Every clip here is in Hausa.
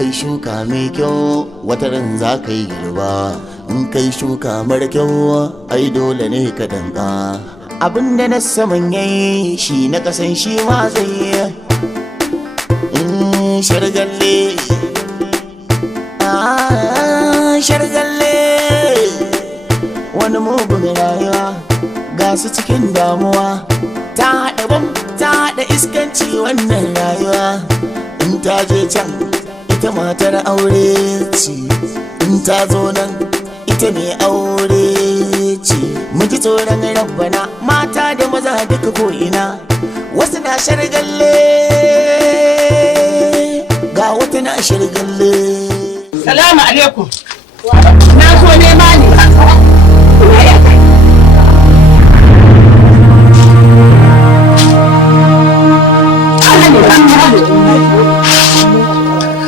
kai shuka mai kyau wataran za ka yi girba, in kai shuka mara kyau ai dole ne ka danka. Abinda na saman yayi shi na kasan shi ma zai shargalle shargalle wani mugun rayuwa ga su cikin damuwa, ta haɗa bam ta haɗa iskanci wannan rayuwa. In ta je can ita matar aure ce, in ta zo nan ita mai aure ce. Mu ji tsoron rabbana mata da maza duka ko'ina, wasu na shargalle ga wata na shargalle. Salamu alaikum. Na zo nema ne.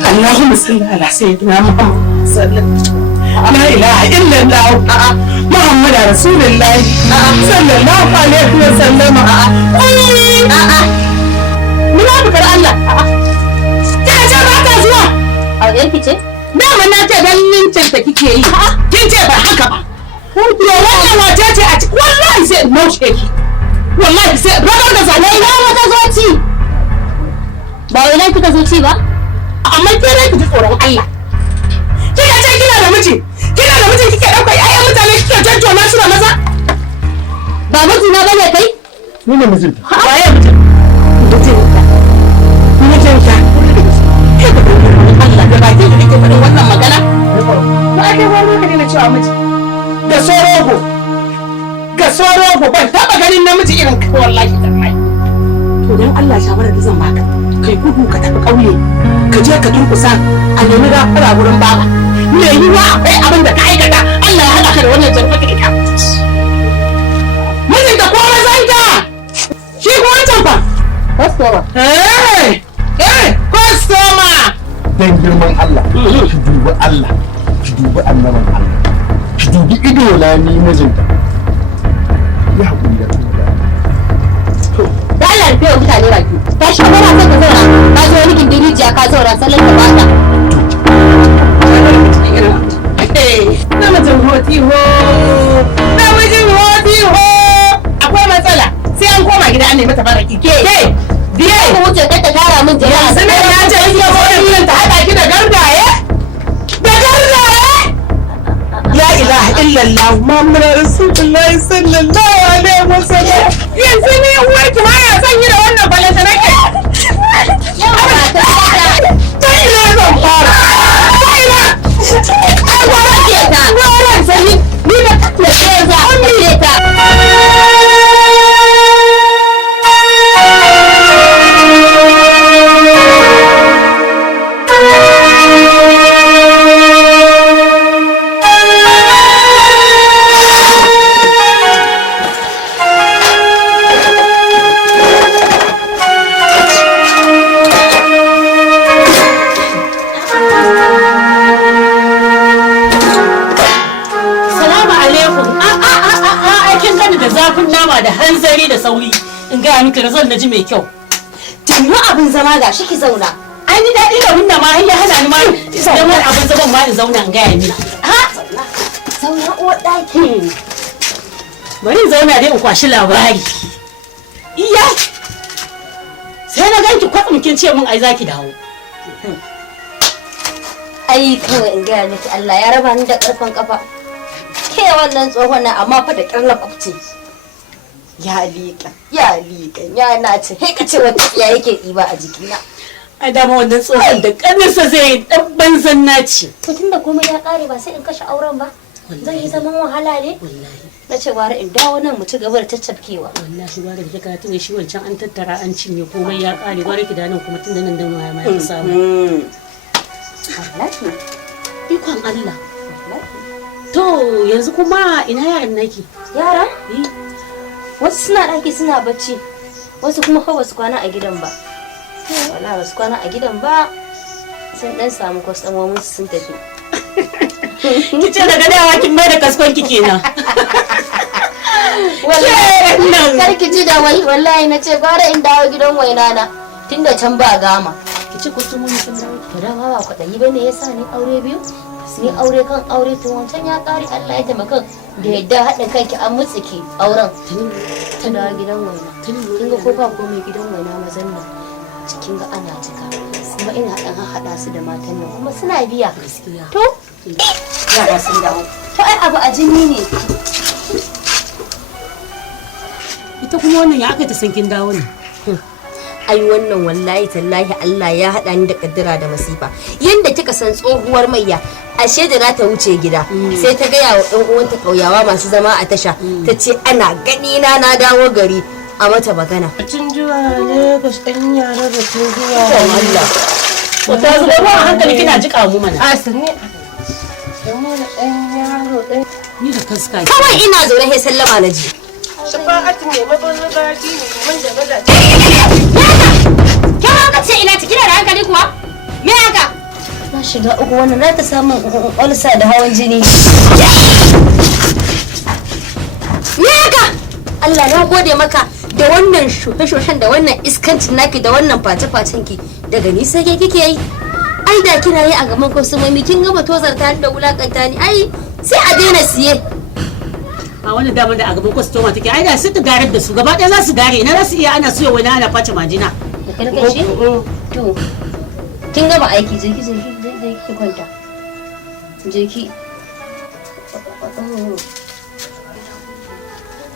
Allahumma salli ala sayyidina Muhammad la ilaha illallah Muhammad rasulullah sallallahu alaihi wa sallam. Muna bukar Allah. Ta ce ba ta zuwa. A yanki ce? Dama na ce dan nincin ta kike yi. Kin ce ba haka ba. Yo wannan wace ce a cikin wallahi sai naushe ki. Wallahi sai rabar da zalai Ina wata zo ci. Ba wai nan kika zo ci ba? amma ke ne ki ji tsoron Allah. Kika ce kina da miji. Kina da miji kike dauka ƴaƴan mutane kike tattauna su da maza. Ba mijina bane kai? Ni ne mijinta. Waye mijin? Mijinta. Mijinta. Allah da baki da kike faɗin wannan magana. To ai kai wani lokaci ne cewa miji. Da sorogo. Ga sorogo ban taba ganin namiji irin ka wallahi tallahi. To dan Allah shawara da zan baka. Kai gudu ka tafi ƙauye. Ka je ka durkusa a nemi gafara wurin baba. Me yiwa akwai abin da ka aikata Allah ya haɗa ka da wannan jarfa da ita. Mijinta ko mazanta. Shi ko wancan fa. Kwastoma. Kwastoma. Dan girman Allah, ki dubi Allah, ki dubi annaban Allah, ki dubi ido na ni mijinta. Ya haƙuri da Allah. Da Allah rufe wa mutane baki. Ta shi kuma sai ka zauna. Ka zo wani gindin rijiya ka zauna salon ka bata. Namijin hoti ho. Namijin hoti ho. Akwai matsala. Sai an koma gida an nemi tabaraki. Ke. Biye. Ku wuce kai ta tara min jama'a. Yanzu ne na ce in yabo da kullum ta haɗa ki da gargaye? Da gargaye? La ilaha illallah Muhammadu Rasulullahi sallallahu alaihi wasallam. Yanzu ne uwarki ma ya san yi da wannan balanta nake. Yawa ba ta tsada. Ta ina zan fara? Ta ina? Ai gwara ke ta. Gwaran sani ni da Da ke za a kace ta. da hanzari da sauri in gaya miki razon na ji mai kyau. Tunu abin zama ga shi ki zauna. Ai ni daɗi da wunda ma har ya hana ni ma idan wani abin zaman ma in zauna in gaya miki. Ha? Zauna uwar ɗaki. Bari in zauna dai in kwashi labari. Iya. Sai na ganki kwatsam kin ce min ai zaki dawo. Ai kawai in gaya miki Allah ya raba ni da ƙarfin ƙafa. Ke wannan tsohon na amma fa da ƙarnar kwafce. Ya liƙa, ya nace, sai ka ce wata tsiya yake ɗiba a jikina. Ai dama wannan tsohon da ƙarnarsa zai ɗan banzan naci. To tunda komai ya ƙare ba sai in kashe auren ba. Zan yi zaman wahala ne? Wallahi. Na ce gwara in dawo nan mu ci gaba da caccabkewa. Wallahi gwara da kika tuna shi wancan an tattara an cinye komai ya ƙare gwara ki da nan kuma tunda nan da ma ya samu. Wallahi. Ikon Allah. To yanzu kuma ina yaran nake? Yara? Wasu suna ɗaki suna bacci, wasu kuma kawai su kwana a gidan ba. Wala ba su kwana a gidan ba, sun ɗan samu kwastomomin sun tafi. Kice daga dawa kin mai da kaskon ki kenan. Wallahi kar ki ji da wai wallahi na ce gwara in dawo gidan wainana tunda can ba gama. ce kwastomomi sun dawo. To dama ba kwaɗayi ba ne ya sa ni aure biyu? Ni aure kan aure tun wancan ya ƙare Allah ya taimaka da yadda haɗin kanki an mutsike auren. Ta dawo gidan waina. Kin ga ko ba komai gidan waina mazan nan cikin ga ana cika. Kuma ina ɗan haɗa su da matan nan kuma suna biya. Gaskiya. To yara sun dawo. To ai abu a jini ne. Ita kuma wannan ya aka ta san kin dawo ne. Ai wannan wallahi tallahi Allah ya haɗa ni da kaddara da masifa. Yanda kika san tsohuwar mayya ashe da za ta wuce gida sai ta gaya wa ɗan uwanta ƙauyawa masu zama a tasha ta ce ana gani na dawo gari a mata magana. Tun zuwa Lagos ɗan yara da tun zuwa. Allah. To ta zuba ruwan hankali kina jika mu mana. A sanne. Kamar ɗan yaro ɗan. Ni da kaska. Kawai ina zaune sai sallama na ji. Shafa'atu ne mabaza baki ne wanda bada. Kyawa ka ce ina ciki da hankali kuwa? Me haka? Na shiga uku wannan za ta samun ulsa da hawan jini. Me haka? Allah na gode maka da wannan shushe-shushen da wannan iskancin naki da wannan face-facen ki daga nisa ke kike yi. Ai da kina yi a gaban kwasumomi kin gama tozarta ni da wulakanta ni ai sai a daina siye. A wani damar da a gaban kwastoma take ai da sai ta garar da su gaba ɗaya za su gare ina za su iya ana suyo wani ana face majina. Da karkashi? To, kin gama aiki je ki kwanta. Je ki.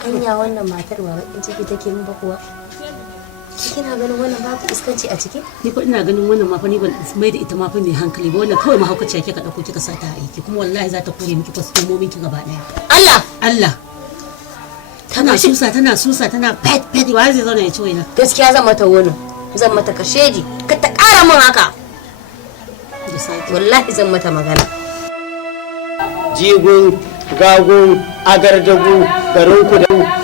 Anya wannan matar ba bakin ciki take min ba kuwa? Kina ganin wannan babu iskanci a ciki? Ni ko ina ganin wannan mafa ni ban mai da ita mafa mai hankali ba wannan kawai mahaukaciya kika dauko kika sa ta aiki kuma wallahi za ta kore miki kwastomomin ki gaba daya. Allah! Allah. Tana susa tana pet wa zai zauna ya ci waina. Gaskiya zan mata wani. Zan mata kashedi. Ka ta ƙara min haka. Da sake. Wallahi zan mata magana. Jigun, gagun, agardagu,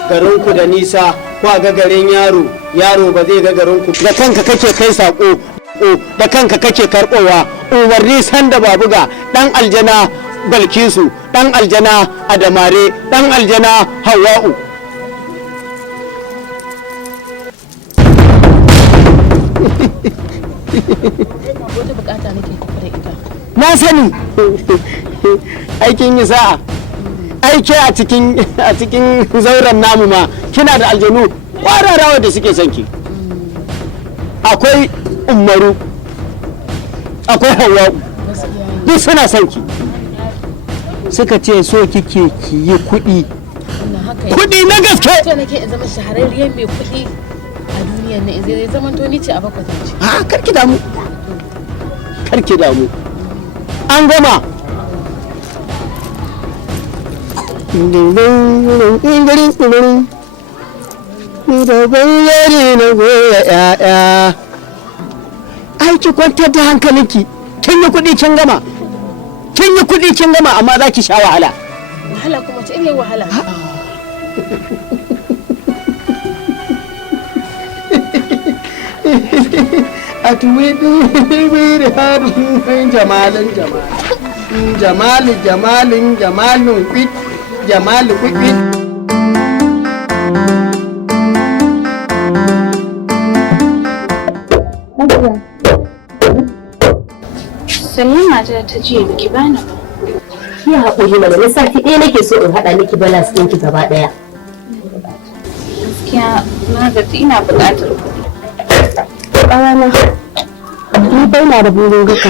garinku da nisa, ko a ga garin yaro ba zai ga garinku. Da kanka kake kai sako, da kanka kake karɓowa, umarni sanda babuga, ɗan aljana Balkisu, ɗan aljana Adamare, ɗan aljana Hawwa'u. Wata bukata nake tafi da ita. Na sani aikin yi sa'a aike a cikin zauren namu ma kina da aljanu kwararawa da suke son ki. Akwai Umaru, akwai Hawwa'u, duk suna son ki. Suka ce so kike ki yi kuɗi, kuɗi na gaske. So nake in zama shahararriyar mai kuɗi a duniyar nan zai zama to ni ce a bakwatance. A karki damu, karki damu. An gama. Da bayani na goya ƴaƴa. Ai ki kwantar da hankalinki. Kin yi kuɗi kin gama. Kin yi kuɗi kin gama amma za ki sha wahala. Wahala kuma ce irin wahala. A tuwi ɗin harin jamalin kwit jamalin kwit. Sannan mata ta ce biki bani ba. Ki haƙuri mana na sati ɗaya nake so in haɗa miki balas ɗinki gaba ɗaya. Gaskiya na gaji ina buƙatar kuɗi. Ƙarana, ni bai na da burin duka.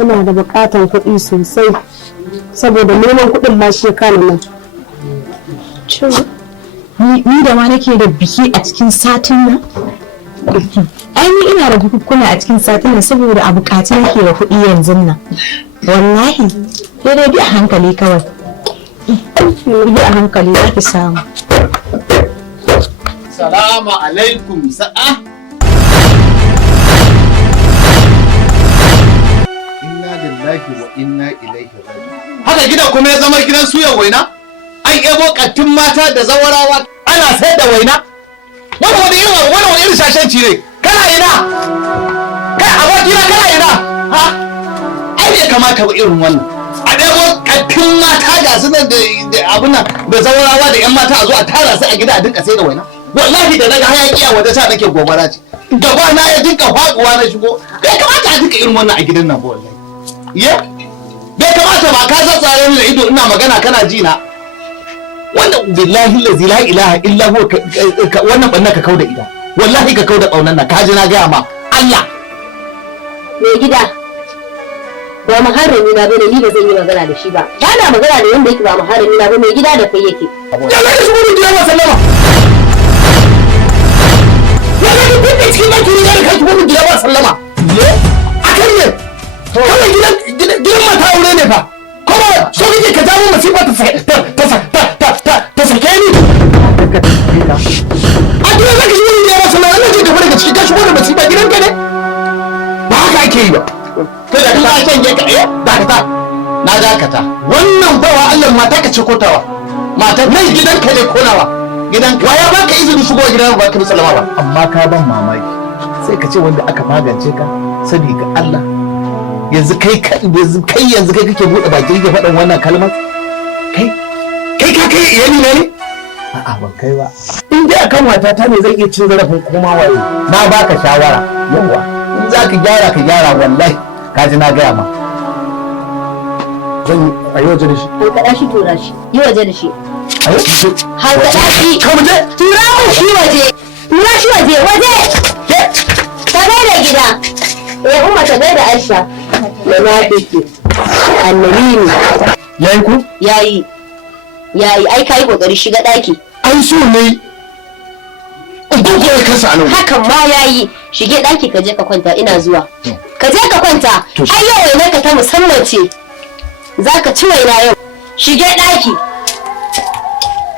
Ina da buƙatar kuɗi sosai saboda neman kuɗin ma shi kana nan. Ni da ma nake da biki a cikin satin nan. Ai ni ina da bukukkuna a cikin satin nan saboda a buƙatu nake da kuɗi yanzu nan. Wallahi, sai dai bi a hankali kawai. Bi a hankali za ki samu. Salamu alaikum sa'a. Inna lillahi wa inna ilaihi raji'un. Haka gidan kuma ya zama gidan suyan waina? An ebo kattun mata da zawarawa ana sayar da waina? Wani irin shashanci ne? Kana ina? Kai abokina kana ina? Ha? Ai bai kamata ba irin wannan. A ɗebo kattun mata ga su nan da abun nan da zawarawa da 'yan mata a zo a tara su a gida a dinka sai da waina. Wallahi da naga hayaki a waje sa nake gobara ce. gaba na ya dinka faduwa na shigo bai kamata a dinka irin wannan a gidan nan ba wallahi ya bai kamata ba ka san tsare ni da ido ina magana kana ji na wannan billahi allazi la ilaha illa huwa wannan banna ka kauda ida wallahi ka kauda kaunan nan ka ji na ga ma Allah mai gida ba muharrami na bane ni ba zan yi magana da shi ba ba na magana da wanda yake ba muharrami na ba mai gida da kai yake ya ga shi mun gida ba sallama ya ga duk da cikin mutum ya kai mun gida ba sallama akan ne kawai gidan mata aure ne fa kuma so kike ka jawo masifa ta sake ni a duk da kake yi ne ba sallama ne ke daga ciki ka shigo da masifa gidan ka ne ba haka ake yi ba kai da ka san ya ka dakata na dakata wannan bawa Allah mata ka ce kotawa mata nan gidan ka ne konawa gidan ka ya baka izini shigo gidan ba ka bi sallama ba amma ka ban mamaki sai ka ce wanda aka magance ka sabi ga Allah yanzu kai kake bude baki kake faɗin wannan kalmar kai iyali ne a'a ban kai ba in dai akan matata ne zai iya cin zarafin koma waye na baka shawara yawa in za ka gyara wallahi ka ji na gaya ma zan a yi waje da shi ko kada shi tura shi yi waje da shi har kada shi ka waje tura mu shi waje ta gaida gida umma ta gaida Aisha da na dake annabi ne yayi ku yayi ai kai kokari shiga daki an so ne ugogo ya kasa nan hakan ma yayi shige daki ka je ka kwanta ina zuwa ka je ka kwanta ai yau wainar ka ta musamman ce zaka ci waina yau shige daki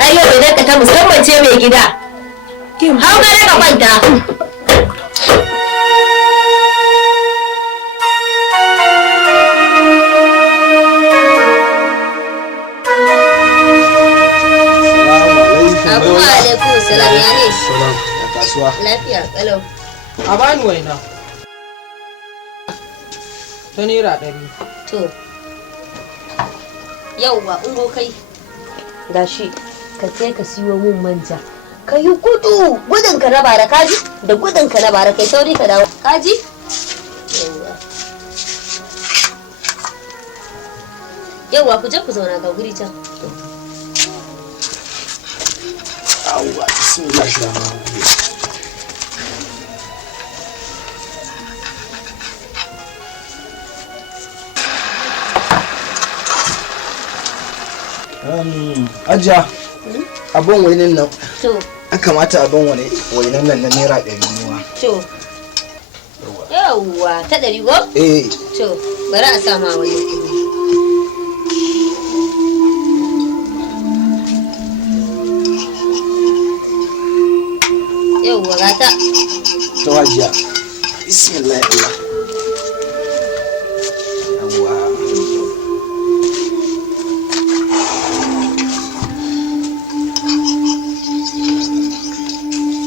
ai yau wainar ka ta musamman ce mai gida hau ga ka kwanta Salam ya ne? Salam, ya kasuwa. Lafiya kalau. A bani waina. Ta naira 100. To. Yauwa ungo kai. Gashi ka je ka siyo mun manja. Ka yi gudun ka na bara kaji da gudun ka na bara kai sauri ka dawo. Kaji? Yauwa ku je ku zauna ga guri can. Yawwa, bismillahirrahmanirrahim. Ajiya, abin wainan nan. To. An kamata abin wainan nan na naira 100 nuwa. To. Yawwa, ta 100 go? Eh. To, bari a sama wani. Yawwa gata. To hajiya. Bismillah Allah. Yawwa.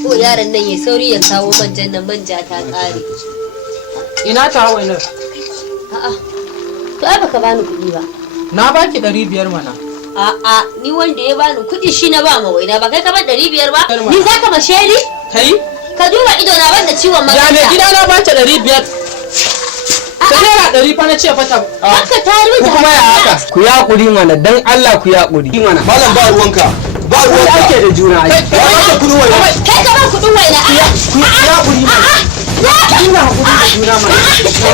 Ko yaron nan ya sauri ya kawo manjan nan manja ta kare. Ina ta wainar? A'a. To ai baka bani kuɗi ba. Na baki 500 mana. A'a, ni wanda ya bani kuɗi shi na ba ma waina ba kai ka ban 500 ba? Ni za ka mashe ni? Kai? Ka duba ido na banda ciwon magana. Ya ne gida na bata 500. Ta naira 100 fa na ce fata. Haka ta rubuta. Kuma ya haka? Ku ya kuri mana dan Allah ku ya kuri mana. Malam ba ruwanka. Ba ruwanka. Ake da juna ai. Kai ka ban kuɗin waina. Ku ya kuri mana. Ina hakuri da juna mana.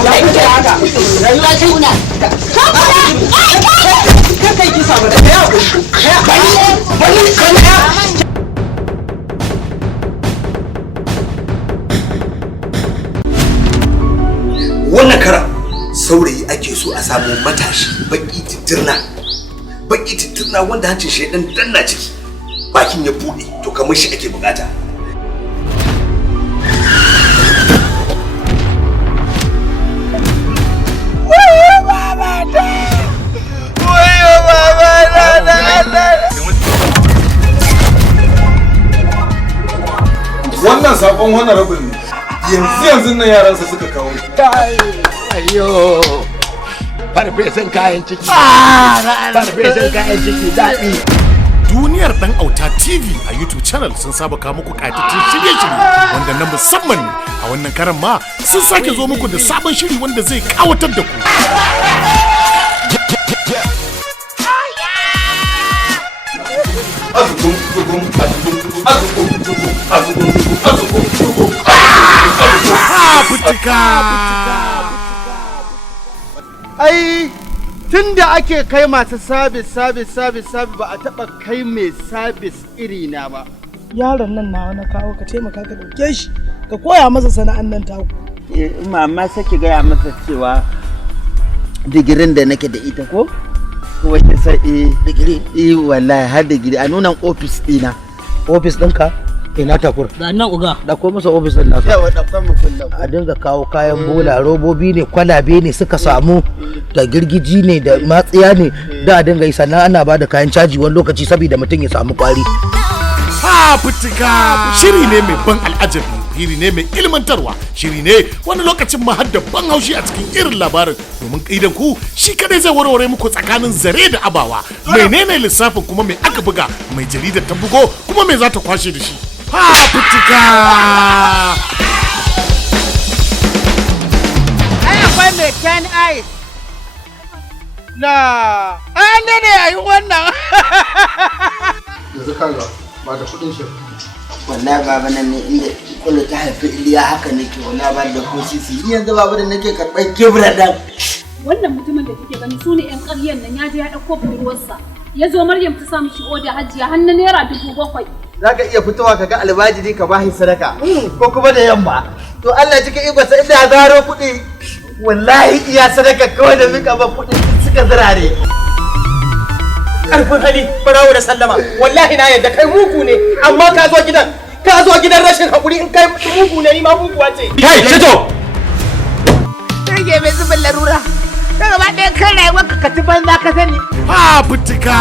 Ya kuke haka? Rayuwa juna. Kai kisa mana. Ya kuri. Bani. Wannan kara saurayi ake so a samu matashi baki titirna wanda hancin shi dan danna ciki bakin ya bude to kamar shi ake bukata. Wannan sakon honorable ne. Yanzu nan yaransa suka kawo. Ayo. Farfesan kayan ciki. Farfesan kayan ciki daɗi. Duniyar Dan Auta TV a YouTube channel sun saba kawo muku ƙayatattun shirye-shirye wanda na musamman ne a wannan karan ma sun sake zo muku da sabon shiri wanda zai kawatar da ku. Ai tun da ake kai masu sabis ba a taba kai mai sabis iri na ba. Yaron nan nawa na kawo ka taimaka ka dauke shi ka koya masa sana'an nan taku. Mama sake gaya masa cewa digirin da nake da ita ko wace sai digiri wallahi har digiri a nunan ofis dina. Ofis ɗinka ina takur ga nan uga da ko masa ofis din nasa yawa da kan mutum a dinga kawo kayan bola robobi ne kwalabe ne suka samu da girgiji ne da matsiya ne da a dinga yi sannan ana bada kayan caji wani lokaci saboda mutum ya samu kwari. Fafutuka shiri ne mai ban al'ajabi, shiri ne mai ilmantarwa, shiri ne wani lokacin ma har da ban haushi a cikin irin labarin domin kaidan ku shi kadai zai warware muku tsakanin zare da abawa. Menene lissafin kuma mai aka buga, mai jaridar ta bugo kuma mai za ta kwashe da shi. Fafutuka ai akwai mai can eyes na an ne yayin wannan yanzu kaga ba da kudin shi wallahi baba nan ne inda kullu ta haifi Iliya haka nake wallahi ba da ko sisi yanzu baba da nake karban kibra dan wannan mutumin da kike gani sune yan ƙaryan nan ya je ya dauko budurwarsa ya zo Maryam ta sa mishi oda hajiya har na naira 7,000 zaka iya fitowa kaga albajiri ka bashi sadaka ko kuma da yamma to Allah jika ibasa inda zaro kuɗi wallahi iya sadaka kawai da mika ba kuɗi suka zirare Karfin hali barawo da sallama wallahi na yadda kai mugu ne amma ka zo gidan rashin hakuri in kai mugu ne ni ma muguwa ce kai fito rage mai zubin larura ta gaba ɗaya kan rayuwar ka ci banza ka sani Fafutuka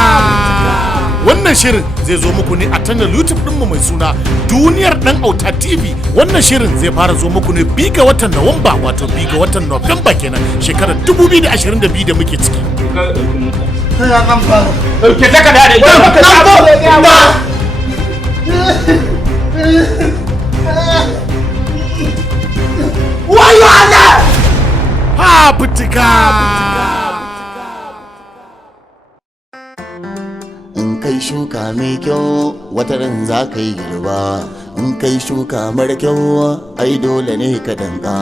wannan shirin zai zo muku ne a channel YouTube ɗinmu mai suna Duniyar Dan Auta TV. Wannan shirin zai fara zo muku ne 2 ga watan Nuwamba wato 2 ga watan Nuwamba kenan shekarar 2022 da muke ciki. Dauke ta ka da wayo Allah Fafutuka in kai shuka mai kyau wata ran za ka yi girba in kai shuka mara kyau ai dole ne ka danka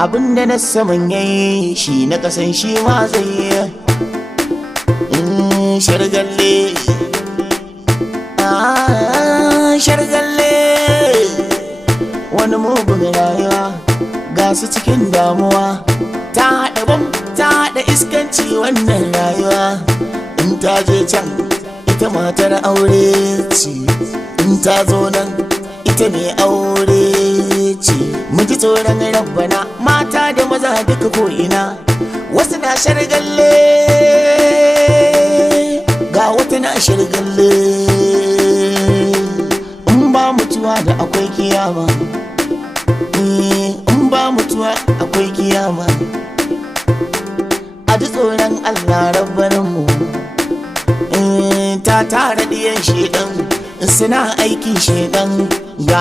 abinda na saman yayi shi na kasan shi ma zai shargalle shargalle wani mugun rayuwa ga su cikin damuwa ta haɗa bam ta haɗa iskanci wannan rayuwa in ta je can ita matar aure ce in ta zo nan ita mai aure ce mu ji tsoron rabbana mata da maza duka ko'ina wasu na shargalle ga wata na shirgalle in ba mutuwa da akwai kiyama in ba mutuwa akwai kiyama a ji tsoron Allah rabbaninmu ta tara diyan shedan suna aikin shedan ga